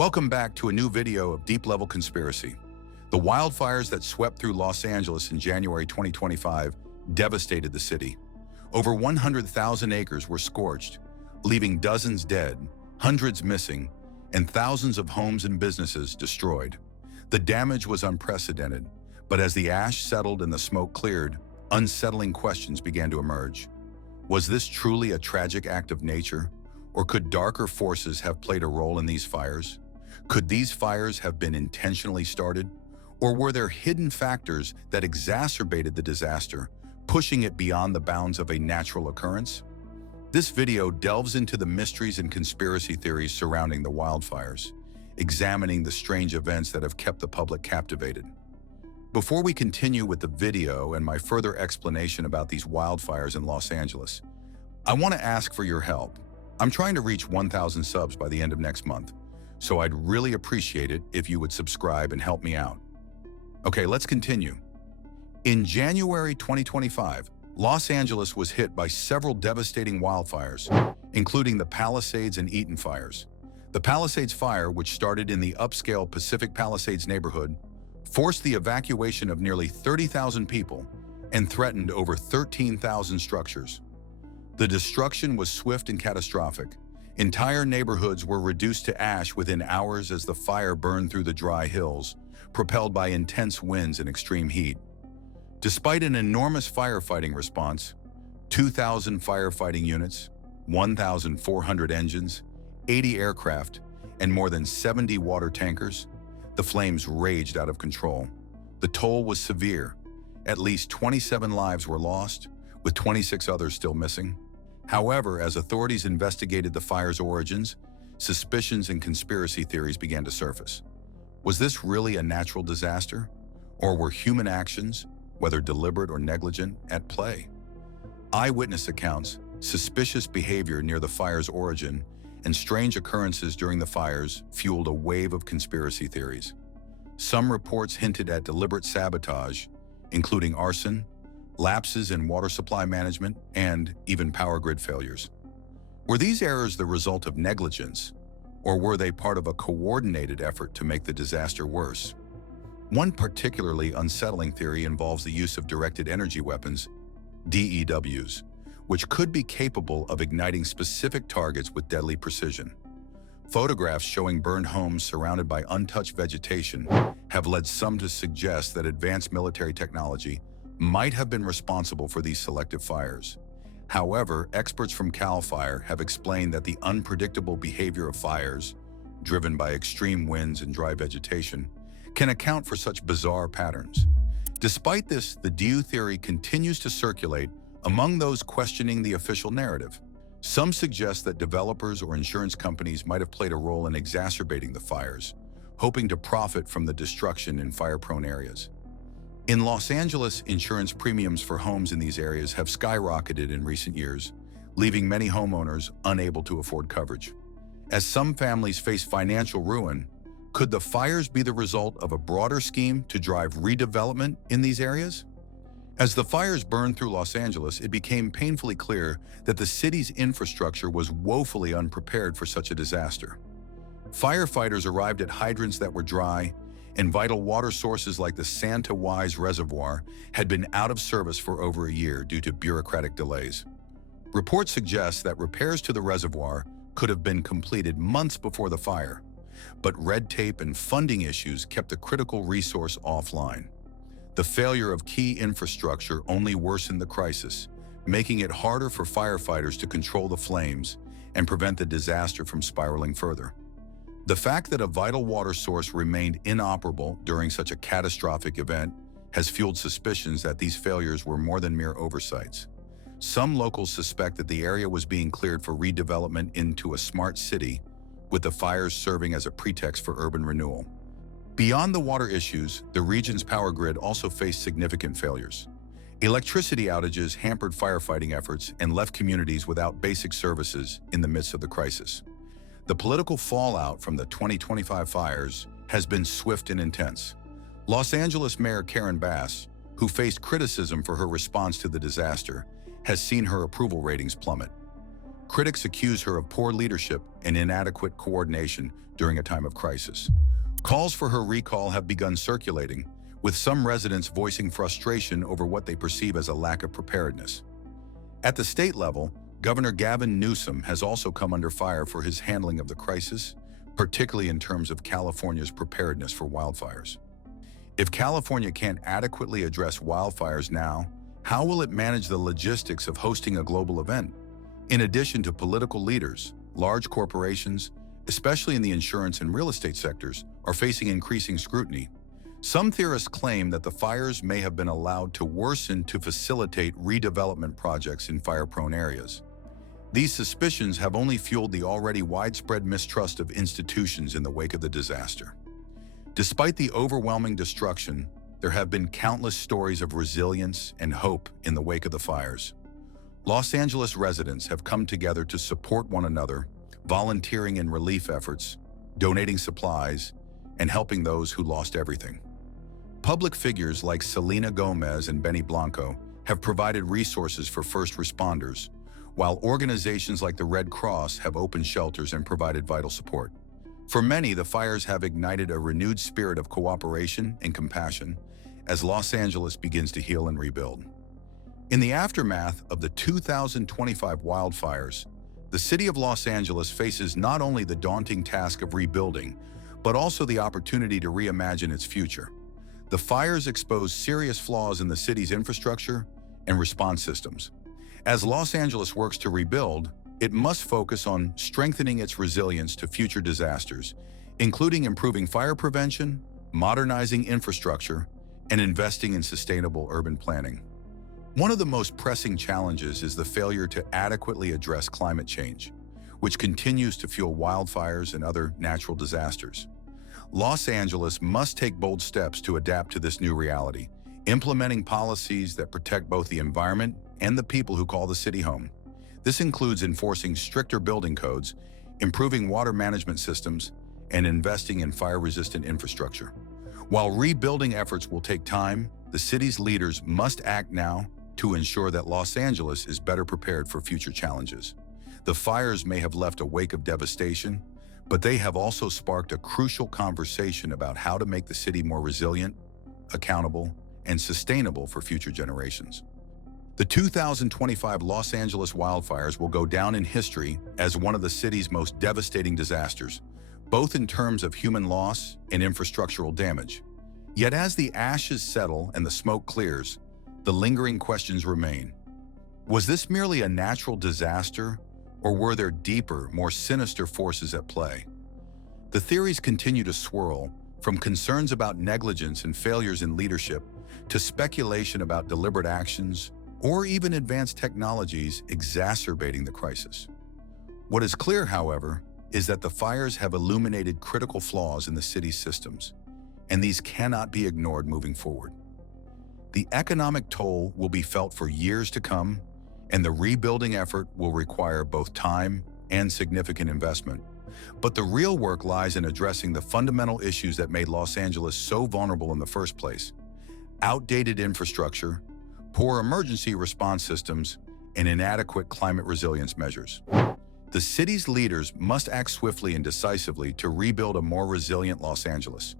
Welcome back to a new video of Deep Level Conspiracy. The wildfires that swept through Los Angeles in January 2025 devastated the city. Over 100,000 acres were scorched, leaving dozens dead, hundreds missing, and thousands of homes and businesses destroyed. The damage was unprecedented, but as the ash settled and the smoke cleared, unsettling questions began to emerge. Was this truly a tragic act of nature? Or could darker forces have played a role in these fires? Could these fires have been intentionally started? Or were there hidden factors that exacerbated the disaster, pushing it beyond the bounds of a natural occurrence? This video delves into the mysteries and conspiracy theories surrounding the wildfires, examining the strange events that have kept the public captivated. Before we continue with the video and my further explanation about these wildfires in Los Angeles, I want to ask for your help. I'm trying to reach 1,000 subs by the end of next month, so I'd really appreciate it if you would subscribe and help me out. Okay, let's continue. In January 2025, Los Angeles was hit by several devastating wildfires, including the Palisades and Eaton fires. The Palisades fire, which started in the upscale Pacific Palisades neighborhood, forced the evacuation of nearly 30,000 people and threatened over 13,000 structures. The destruction was swift and catastrophic. Entire neighborhoods were reduced to ash within hours as the fire burned through the dry hills, propelled by intense winds and extreme heat. Despite an enormous firefighting response, 2,000 firefighting units, 1,400 engines, 80 aircraft, and more than 70 water tankers, the flames raged out of control. The toll was severe. At least 27 lives were lost, with 26 others still missing. However, as authorities investigated the fire's origins, suspicions and conspiracy theories began to surface. Was this really a natural disaster? Or were human actions, whether deliberate or negligent, at play? Eyewitness accounts, suspicious behavior near the fire's origin, and strange occurrences during the fires fueled a wave of conspiracy theories. Some reports hinted at deliberate sabotage, including arson, lapses in water supply management, and even power grid failures. Were these errors the result of negligence, or were they part of a coordinated effort to make the disaster worse? One particularly unsettling theory involves the use of directed energy weapons, DEWs, which could be capable of igniting specific targets with deadly precision. Photographs showing burned homes surrounded by untouched vegetation have led some to suggest that advanced military technology might have been responsible for these selective fires. However, experts from CAL FIRE have explained that the unpredictable behavior of fires, driven by extreme winds and dry vegetation, can account for such bizarre patterns. Despite this, the DEW theory continues to circulate among those questioning the official narrative. Some suggest that developers or insurance companies might have played a role in exacerbating the fires, hoping to profit from the destruction in fire-prone areas. In Los Angeles, insurance premiums for homes in these areas have skyrocketed in recent years, leaving many homeowners unable to afford coverage. As some families face financial ruin, could the fires be the result of a broader scheme to drive redevelopment in these areas? As the fires burned through Los Angeles, it became painfully clear that the city's infrastructure was woefully unprepared for such a disaster. Firefighters arrived at hydrants that were dry, and vital water sources like the Santa Wise Reservoir had been out of service for over a year due to bureaucratic delays. Reports suggest that repairs to the reservoir could have been completed months before the fire, but red tape and funding issues kept the critical resource offline. The failure of key infrastructure only worsened the crisis, making it harder for firefighters to control the flames and prevent the disaster from spiraling further. The fact that a vital water source remained inoperable during such a catastrophic event has fueled suspicions that these failures were more than mere oversights. Some locals suspect that the area was being cleared for redevelopment into a smart city, with the fires serving as a pretext for urban renewal. Beyond the water issues, the region's power grid also faced significant failures. Electricity outages hampered firefighting efforts and left communities without basic services in the midst of the crisis. The political fallout from the 2025 fires has been swift and intense. Los Angeles Mayor Karen Bass, who faced criticism for her response to the disaster, has seen her approval ratings plummet. Critics accuse her of poor leadership and inadequate coordination during a time of crisis. Calls for her recall have begun circulating, with some residents voicing frustration over what they perceive as a lack of preparedness. At the state level, Governor Gavin Newsom has also come under fire for his handling of the crisis, particularly in terms of California's preparedness for wildfires. If California can't adequately address wildfires now, how will it manage the logistics of hosting a global event? In addition to political leaders, large corporations, especially in the insurance and real estate sectors, are facing increasing scrutiny. Some theorists claim that the fires may have been allowed to worsen to facilitate redevelopment projects in fire-prone areas. These suspicions have only fueled the already widespread mistrust of institutions in the wake of the disaster. Despite the overwhelming destruction, there have been countless stories of resilience and hope in the wake of the fires. Los Angeles residents have come together to support one another, volunteering in relief efforts, donating supplies, and helping those who lost everything. Public figures like Selena Gomez and Benny Blanco have provided resources for first responders, while organizations like the Red Cross have opened shelters and provided vital support. For many, the fires have ignited a renewed spirit of cooperation and compassion as Los Angeles begins to heal and rebuild. In the aftermath of the 2025 wildfires, the city of Los Angeles faces not only the daunting task of rebuilding, but also the opportunity to reimagine its future. The fires expose serious flaws in the city's infrastructure and response systems. As Los Angeles works to rebuild, it must focus on strengthening its resilience to future disasters, including improving fire prevention, modernizing infrastructure, and investing in sustainable urban planning. One of the most pressing challenges is the failure to adequately address climate change, which continues to fuel wildfires and other natural disasters. Los Angeles must take bold steps to adapt to this new reality, implementing policies that protect both the environment and the people who call the city home. This includes enforcing stricter building codes, improving water management systems, and investing in fire-resistant infrastructure. While rebuilding efforts will take time, the city's leaders must act now to ensure that Los Angeles is better prepared for future challenges. The fires may have left a wake of devastation, but they have also sparked a crucial conversation about how to make the city more resilient, accountable, and sustainable for future generations. The 2025 Los Angeles wildfires will go down in history as one of the city's most devastating disasters, both in terms of human loss and infrastructural damage. Yet as the ashes settle and the smoke clears, the lingering questions remain. Was this merely a natural disaster, or were there deeper, more sinister forces at play? The theories continue to swirl, from concerns about negligence and failures in leadership to speculation about deliberate actions or even advanced technologies exacerbating the crisis. What is clear, however, is that the fires have illuminated critical flaws in the city's systems, and these cannot be ignored moving forward. The economic toll will be felt for years to come, and the rebuilding effort will require both time and significant investment. But the real work lies in addressing the fundamental issues that made Los Angeles so vulnerable in the first place: outdated infrastructure, poor emergency response systems, and inadequate climate resilience measures. The city's leaders must act swiftly and decisively to rebuild a more resilient Los Angeles,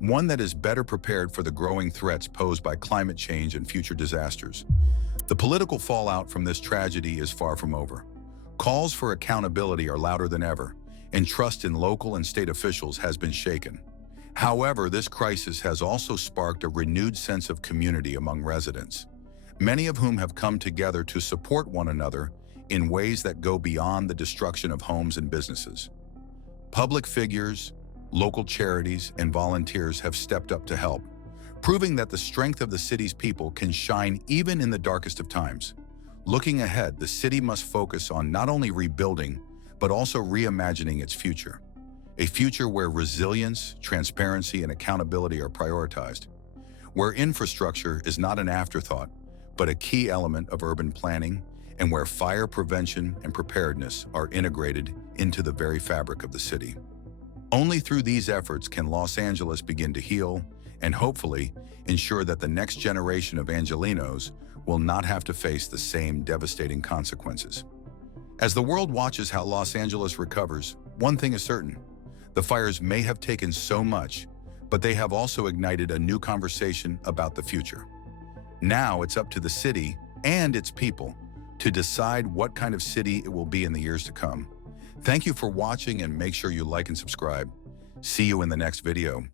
one that is better prepared for the growing threats posed by climate change and future disasters. The political fallout from this tragedy is far from over. Calls for accountability are louder than ever, and trust in local and state officials has been shaken. However, this crisis has also sparked a renewed sense of community among residents, many of whom have come together to support one another in ways that go beyond the destruction of homes and businesses. Public figures, local charities, and volunteers have stepped up to help, proving that the strength of the city's people can shine even in the darkest of times. Looking ahead, the city must focus on not only rebuilding, but also reimagining its future. A future where resilience, transparency, and accountability are prioritized, where infrastructure is not an afterthought, but a key element of urban planning, and where fire prevention and preparedness are integrated into the very fabric of the city. Only through these efforts can Los Angeles begin to heal and hopefully ensure that the next generation of Angelenos will not have to face the same devastating consequences. As the world watches how Los Angeles recovers, one thing is certain. The fires may have taken so much, but they have also ignited a new conversation about the future. Now it's up to the city and its people to decide what kind of city it will be in the years to come. Thank you for watching, and make sure you like and subscribe. See you in the next video.